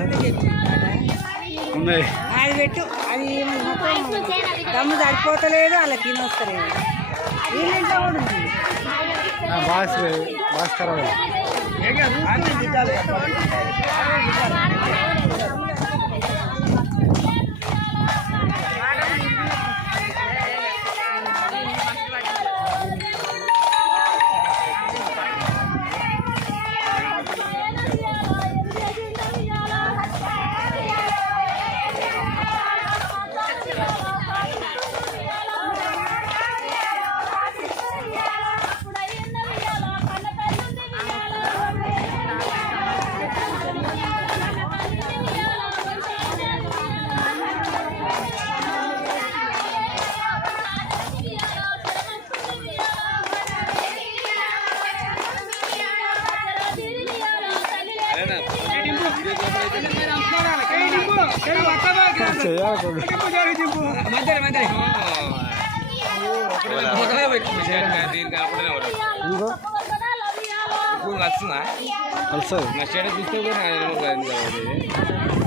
ಅಲ್ಲಿ ಕೆಟ್ಟು ಅದು ತಮ್ಮ ತಾಕಿಪತು ಅಲ್ಲಿ ದಿನ ಬಾಸ್ತಾರೆ Kalau saya, masih ada justru kan ada yang mau ganti.